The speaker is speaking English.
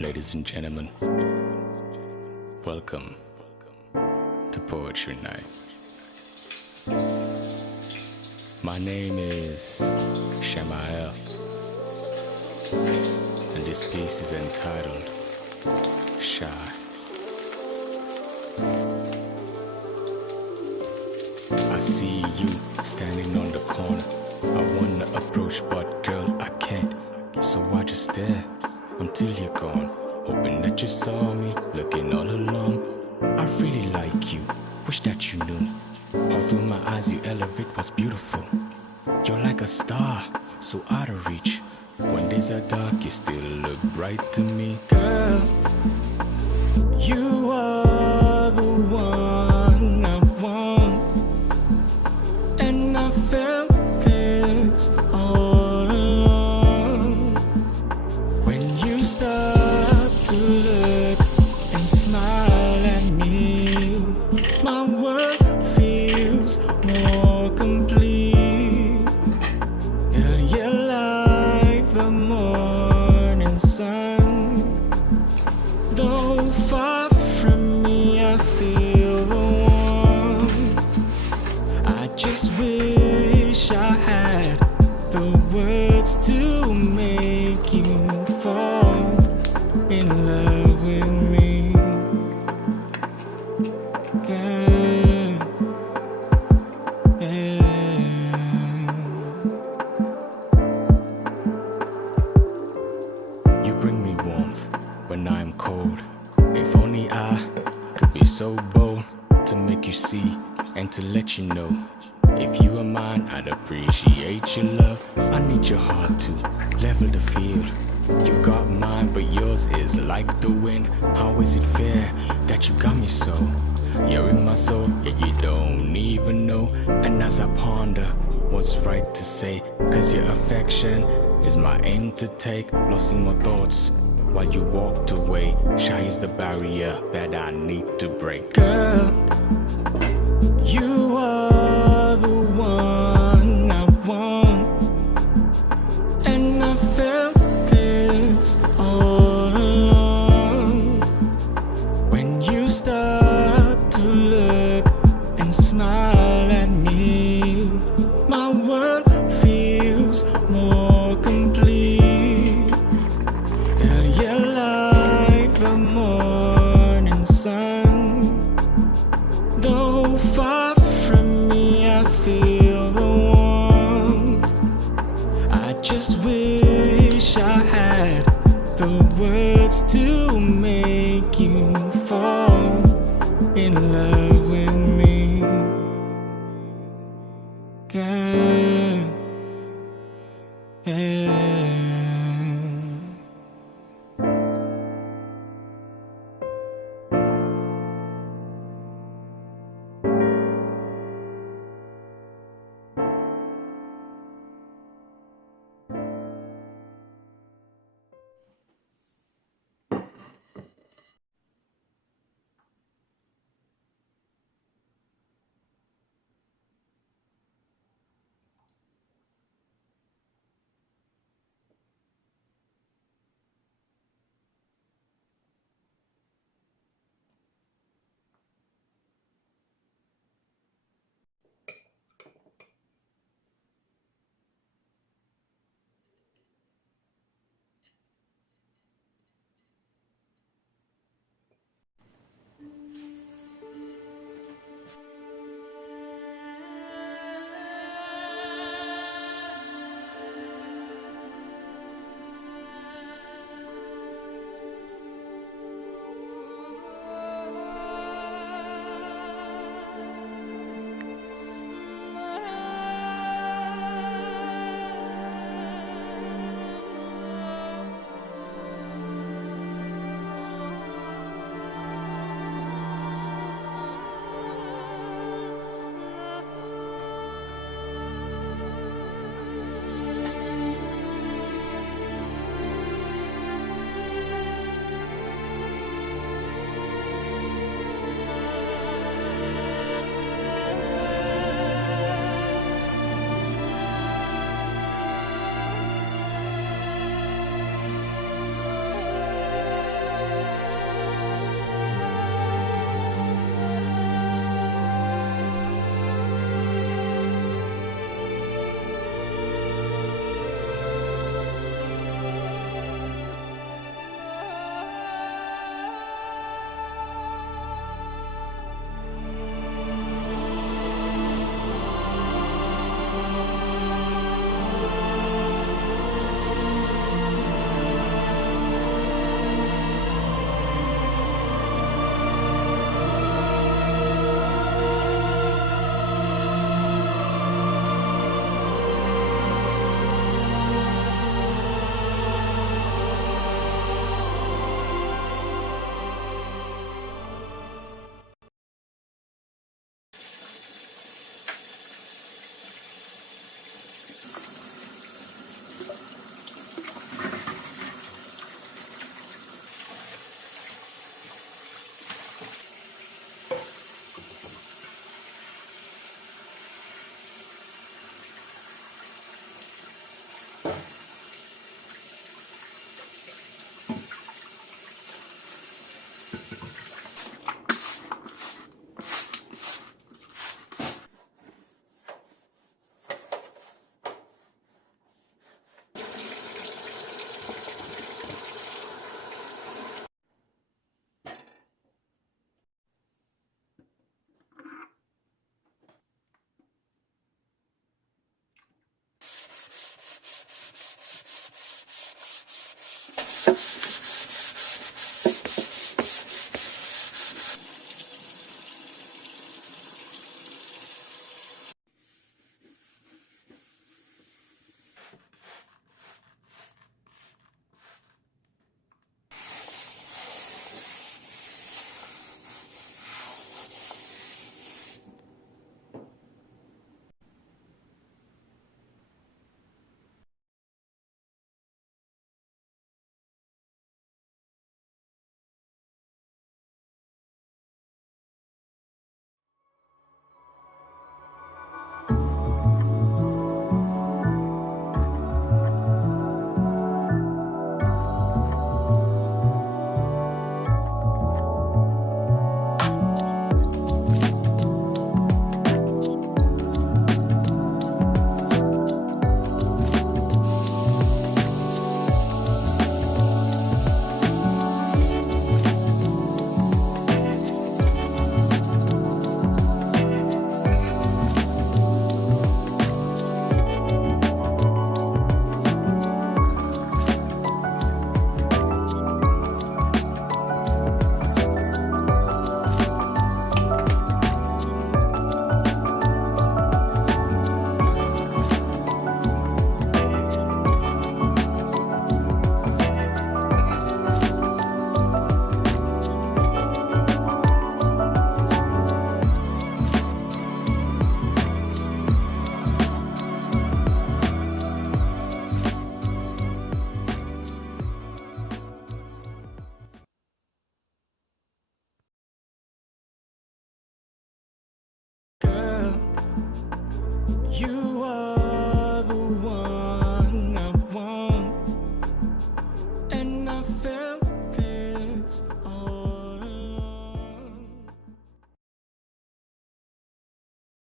Ladies and gentlemen, welcome to Poetry Night. My name is ShemaEl, and this piece is entitled Shy. I see you standing on the corner. I wanna approach, but girl, I can't. So I just stare until you're gone, hoping that you saw me looking all along. I really like you, wish that you knew. All through my eyes you elevate what's beautiful. You're like a star, so out of reach. When days are dark, you still look bright to me. Girl, you are the one I want, and I felt this all along. When you stop to look and smile at me, my world feels more complete. Girl, you're like the morning sun. Though far from me, I feel the warmth. I just wish I had the words to make you fall in love with me. Girl, yeah. You bring me warmth when I'm cold. If only I could be so bold to make you see and to let you know. If you are mine, I'd appreciate your love. I need your heart to level the field. You've got mine, but yours is like the wind. How is it fair that you got me so? You're in my soul, yet you don't even know. And as I ponder what's right to say, 'cause your affection is my aim to take. Lost in my thoughts while you walked away. Shy is the barrier that I need to break. Girl, you are the one I want, and I felt this all along. When you stop to look and smile at me, my world feels more complete. Girl, you're like the morning sun. Though far from me, I feel the warmth. I just wish I had the words to make you fall in love with me. Girl.